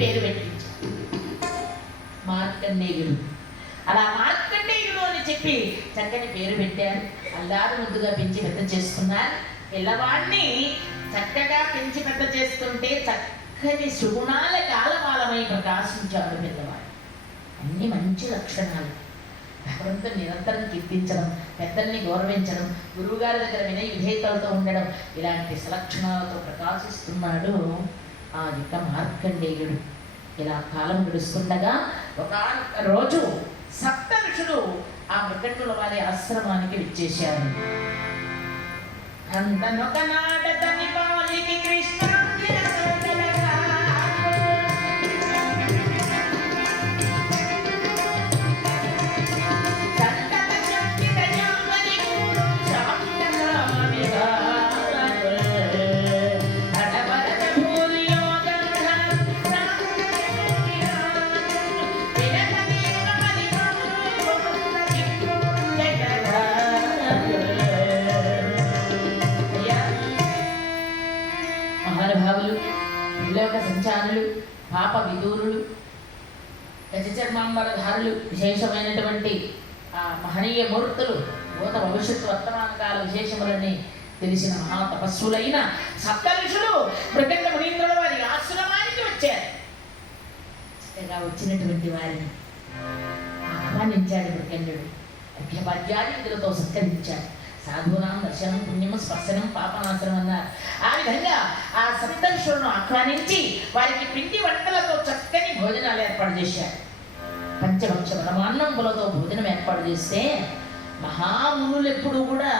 పేరు పెట్టించారు, మార్కండేయుడు. అలా మార్కండేయుడు అని చెప్పి చక్కని పేరు పెట్టారు. అల్లారు ముద్దుగా పెంచి పెద్ద చేసుకున్నారు. పిల్లవాడిని చక్కగా పెంచి పెద్ద చేస్తుంటే చక్కని సుగుణాల కాలమాలమై ప్రకాశించాడు పిల్లవాడు. అన్ని మంచి లక్షణాలు. భగవంతుని నిరంతరం కీర్తించడం, పెద్దల్ని గౌరవించడం, గురువుగారి దగ్గర వినయ విధేయతలతో ఉండడం, ఇలాంటి సలక్షణాలతో ప్రకాశిస్తున్నాడు ఆ యొక్క మార్కండేయుడు. ఇలా కాలం గడుస్తుండగా ఒకానొక రోజు సప్త ఋషులు ఆ మృగండుల వారి ఆశ్రమానికి విచ్చేశారు. అందనొకనాడతని పాలికి కృష్ణ సంచానులు, పాప విదూరులు, గజచర్మాంబరధారులు, విశేషమైనటువంటి మహనీయ మూర్తులు, భూత భవిష్యత్తు వర్తమాన కాల విశేషములని తెలిసిన మహాతపస్సులైన సప్త ఋషులు మృగండ మునీంద్రుల వారి ఆశ్రమానికి వచ్చారు. చక్కగా వచ్చినటువంటి వారిని ఆహ్వానించాడు మృగండుడు. అర్ఘ్యపాద్యాది విధులతో సత్కరించాడు. సాధూనాం దర్శనం పుణ్యము స్పర్శనం పాపనాశనం అన్నారు. ఆ విధంగా ఆ సప్తఋషులను ఆహ్వానించి వారికి పిండి వంటలతో చక్కని భోజనాలు ఏర్పాటు చేశారు. పంచభక్ష పరమాన్నంబులతో భోజనం ఏర్పాటు చేస్తే మహామునులు ఎప్పుడు కూడా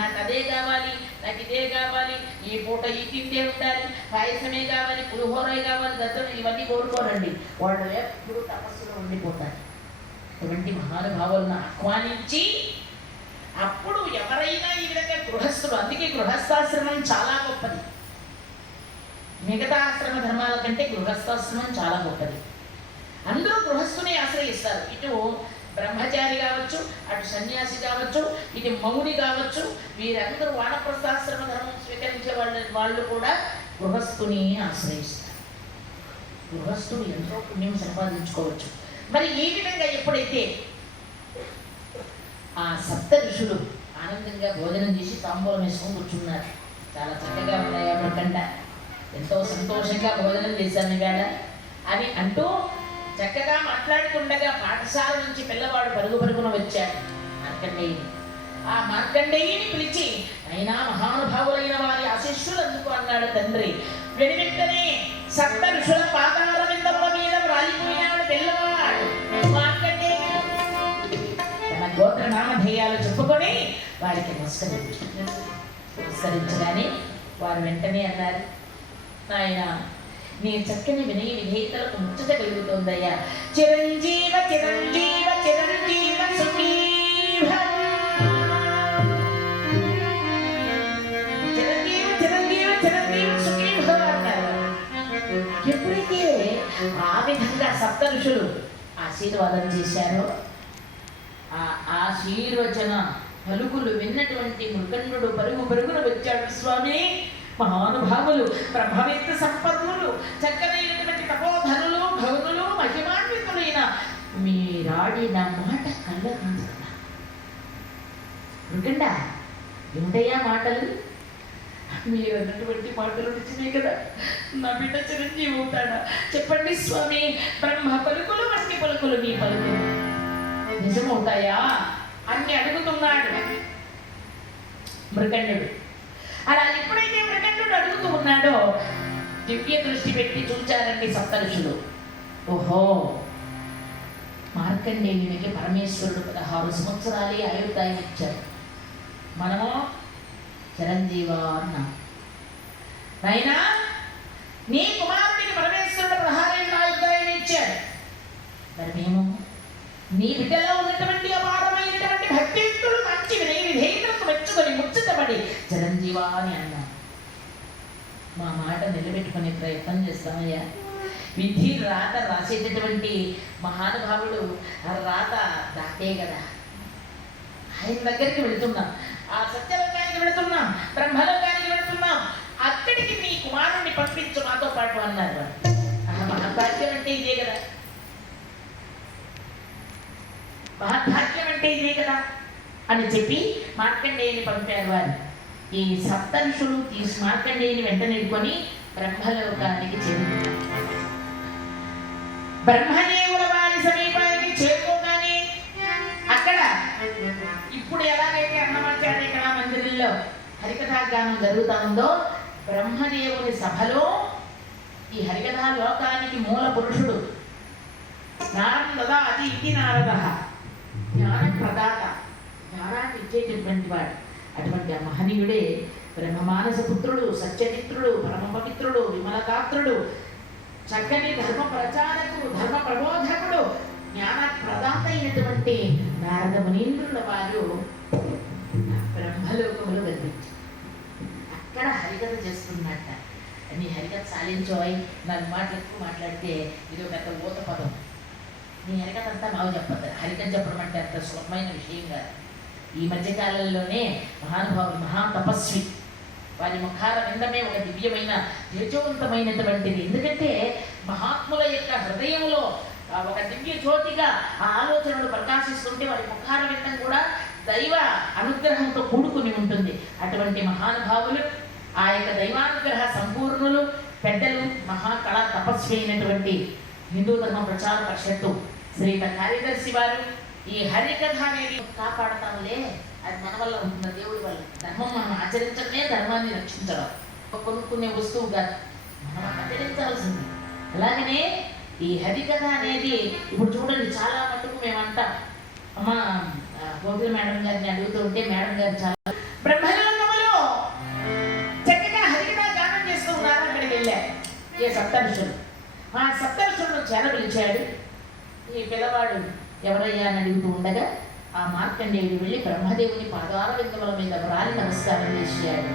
నాకు అదే కావాలి, నాకు ఇదే కావాలి, ఈ పూట ఈ తిండే ఉండాలి, పాయసమే కావాలి, పులిహోరే కావాలి, దద్దం ఇవన్నీ కోరుకోరండి. వాళ్ళు ఎప్పుడు తపస్సులో ఉండిపోతారు. ఇటువంటి మహానుభావులను ఆహ్వానించి అప్పుడు ఎవరైనా ఈ విధంగా గృహస్థులు, అందుకే గృహస్థాశ్రమం చాలా గొప్పది. మిగతా ఆశ్రమ ధర్మాల కంటే గృహస్థాశ్రమం చాలా గొప్పది. అందరూ గృహస్థుని ఆశ్రయిస్తారు. ఇటు బ్రహ్మచారి కావచ్చు, అటు సన్యాసి కావచ్చు, ఇటు మౌని కావచ్చు, వీరందరూ వానప్రస్థాశ్రమ ధర్మం స్వీకరించే వాళ్ళు కూడా గృహస్థుని ఆశ్రయిస్తారు. గృహస్థుడు ఎంతో పుణ్యం సంపాదించుకోవచ్చు. మరి ఈ విధంగా ఎప్పుడైతే ఆ సప్త ఋషులు ఆనందంగా భోజనం చేసి తాంబూలం వేసుకొని కూర్చున్నారు. చాలా చక్కగా ఉన్నాయి అప్పటికంట, ఎంతో సంతోషంగా భోజనం చేశాను వేళ అని అంటూ చక్కగా మాట్లాడుకుండగా పాఠశాల నుంచి పిల్లవాడు పరుగు పరుగున వచ్చాడు మార్కండేయుని. ఆ మార్కండేయుని పిలిచి, అయినా మహానుభావులైన వారి ఆశీస్సులు అందుకు అన్నాడు తండ్రి. వెనువెంటనే సప్త ఋషుల పాదాల మీద రాలిపోయాడు పిల్లవాడు మార్కండేయుడు. తన గోత్ర నామధేయాలు చెప్పుకొని వారికి నమస్కరించగానే వారు వెంటనే అన్నారు, నాయన నీ చక్కని వినయ విధేయతలకు ముచ్చట కలుగుతోందయ్యా. చిరంజీవ చిరంజీవ చిరంజీవ సుఖీభవ, చిరంజీవ చిరంజీవ చిరంజీవ సుఖీభవ అన్నారు. ఎప్పుడైతే ఆ విధంగా సప్త ఋషులు ఆశీర్వాదం చేశారో ఆ ఆశీర్వచన పలుకులు విన్నటువంటి మృగండు పరుగు పరుగున వచ్చాడు. స్వామి, మహానుభావులు, ప్రభావిత సంపన్నులు, చక్కనైనటువంటి తపోధనులు, భౌనులు, మహిమాన్వితులైన మీరాడిన మాట కళ్ళకుంది కదా. మృగండ, ఏమిటయ్యా మాటలు? మీరు అన్నటువంటి మాటలు వచ్చినాయి కదా, నా బిడ్డ చిరంజీవి అవుతాడా? చెప్పండి స్వామి, బ్రహ్మ పలుకులు వంటి పలుకులు మీ పలుకులు నిజమవుతాయా అని అడుగుతున్నాడు మృగండు. అలా ఎప్పుడైతే మృగండు అడుగుతూ ఉన్నాడో దివ్య దృష్టి పెట్టి చూచారండి సప్త ఋషులు. ఓహో, మార్కండేయునికి పరమేశ్వరుడు 16 సంవత్సరాలే ఆయుర్దాయం ఇచ్చాడు. మనము చిరంజీవ అన్నాం. నాయనా, నీ కుమారుడికి పరమేశ్వరుడు 16 ఏళ్ళ ఆయుర్దాయం ఇచ్చాడు. మరి మేము నీ బిడ్డలో ఉన్నటువంటి అపారమైనటువంటి భక్తియుక్తులు మంచి వినయ విధేయతలకు మెచ్చుకొని ముచ్చటపడి చిరంజీవా అని అన్నాం. మా మాట నిలబెట్టుకునే ప్రయత్నం చేస్తామయ్యా. విధి రాత రాసేటటువంటి మహానుభావుడు రాత దాటే కదా. ఆయన దగ్గరికి వెళుతున్నాం, ఆ సత్యలోకానికి వెళుతున్నాం, బ్రహ్మలోకానికి వెళుతున్నాం. అక్కడికి నీ కుమారుణ్ణి పంపించు మాతో పాటు అన్నారు. మహద్భాగ్యం అంటే ఇదే కదా, మహద్భాగ్యం అంటే ఇదే కదా అని చెప్పి మార్కండేయుని పంపారు. వారు ఈ సప్త ఋషులు మార్కండేయుని వెంటనేడుకొని బ్రహ్మలోకానికి చేరుకున్నారు. బ్రహ్మదేవుల వారి సమీపానికి చేరుకోగానే అక్కడ ఇప్పుడు ఎలాగైతే అన్నమాచార్య కళా మందిరంలో హరికథాగానం జరుగుతా ఉందో, బ్రహ్మదేవుని సభలో ఈ హరికథా లోకానికి మూల పురుషుడు నారద అతి ఇది నారద, జ్ఞాన ప్రదాత, జ్ఞానాన్ని ఇచ్చేటటువంటి వాడు. అటువంటి ఆ మహనీయుడే బ్రహ్మమానస పుత్రుడు, సత్యమిత్రుడు, పరమ పవిత్రుడు, విమలగాత్రుడు, చక్కని ధర్మ ప్రచారకుడు, ధర్మ ప్రబోధకుడు, జ్ఞాన ప్రదాత అయినటువంటి నారద మునీంద్రుల వారు బ్రహ్మలోకములో కనిపించారు. అక్కడ హరికథ చేస్తున్నట్ట. నీ హరికథ సాధించోయ్, 4 మాటలు ఎక్కువ మాట్లాడితే ఇది ఒక పెద్ద ఊత పదం. నీ హరికథ అంతా బాగా చెప్పద్దు. హరికథ చెప్పడం అంటే అంత సులభమైన విషయం కాదు. ఈ మధ్యకాలంలోనే మహానుభావులు, మహాతపస్వి, వారి ముఖాల విందమే ఒక దివ్యమైన తేజవంతమైనటువంటిది. ఎందుకంటే మహాత్ముల యొక్క హృదయంలో ఒక దివ్య జ్యోతిగా ఆ ఆలోచనలు ప్రకాశిస్తుంటే వారి ముఖాల విందం కూడా దైవ అనుగ్రహంతో కూడుకుని ఉంటుంది. అటువంటి మహానుభావులు, ఆ యొక్క దైవానుగ్రహ సంపూర్ణులు, పెద్దలు, మహాకళా తపస్వి అయినటువంటి హిందూ ధర్మ ప్రచార పరిషత్తు శ్రీత కార్యదర్శి వారు ఈ హరికథ అనేది కాపాడతాంలే, అది మన వల్ల ఉంటుంది, దేవుడి వల్ల. ధర్మం మనం ఆచరించడమే ధర్మాన్ని రక్షించడం, కొనుక్కునే వస్తువు కాదు, మనం ఆచరించాల్సింది. అలాగనే ఈ హరికథ అనేది ఇప్పుడు చూడండి, చాలా మటుకు మేమంటాం. అమ్మ గోకుల మేడం గారిని అడుగుతూ ఉంటే మేడం గారు చాలా బ్రహ్మలోకములో చక్కగా హరికథ గానం చేస్తూ ఉన్నారు. అక్కడికి వెళ్ళారు ఏ సప్తఋషులు. ఆ సప్తఋషులను చేరపిలిచాడు. ఈ పిల్లవాడు ఎవరయ్యా అని అడుగుతూ ఉండగా ఆ మార్కండేయుడు వెళ్ళి బ్రహ్మదేవుని పాదాల విందముల మీద వ్రాలి నమస్కారం చేశాడు.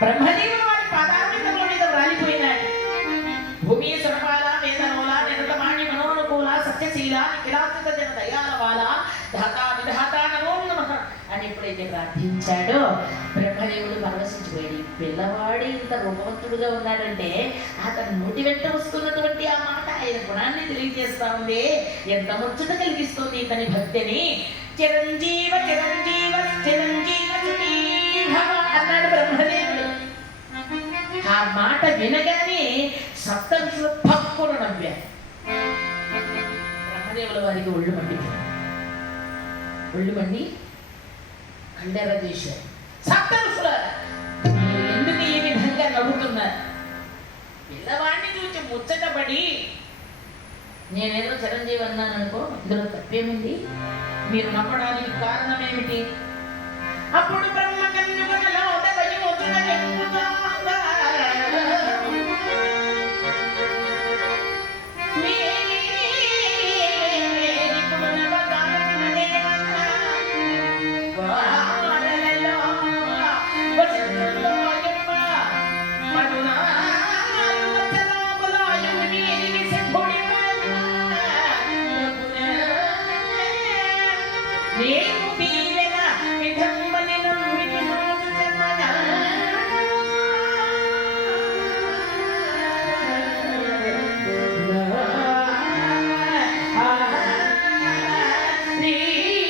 బ్రహ్మదేవుడు వారి పాదారవిందముల మీద వ్రాలిపోయినాడు. భూమి సురపాల వేదనోల నిరతమాణి మనోనుకూల సత్యశీల నిఖిలాత్మక జన దయాలవాల ధాతా విధాత నమో నమః అని ఎప్పుడైతే ప్రార్థించాడో బ్రహ్మదేవుడు పరవశించిపోయాడు. పిల్లవాడు ఇంత రూపవంతుడుగా ఉన్నాడంటే అతని నోటి వెంట వస్తున్నటువంటి ఆ మాట ఆయన గుణాన్ని తెలియజేస్తా ఉంది. ఎంత ముచ్చట కలిగిస్తుంది ఇతని భక్తిని. చిరంజీవ చిరంజీవ చిరంజీవ అన్నాడు బ్రహ్మదేవుడు. ఆ మాట వినగానే సప్తఋషులు పక్కున నవ్వారు. బ్రహ్మదేవుల వారికి ఒళ్ళు మండి కండెర్ర చేశారు. సప్తఋషుల ఎందుకు ఈ విధంగా నవ్వుతున్నారు? పిల్లవాడిని చూసి ముచ్చటపడి నేనేదో చిరంజీవి అన్నాను అనుకో, ఇందులో తప్పేముంది? మీరు నమ్మడానికి కారణం ఏమిటి? అప్పుడు బ్రహ్మకన్యుగనలో దయమోచున చెప్పుతాందా ఇప్పుడు నవగానమదేవన్న వారలలో వసతుల్లో ఎమ్మ మధునాలు వచనాములాయు వీరికి శంభుడి నేను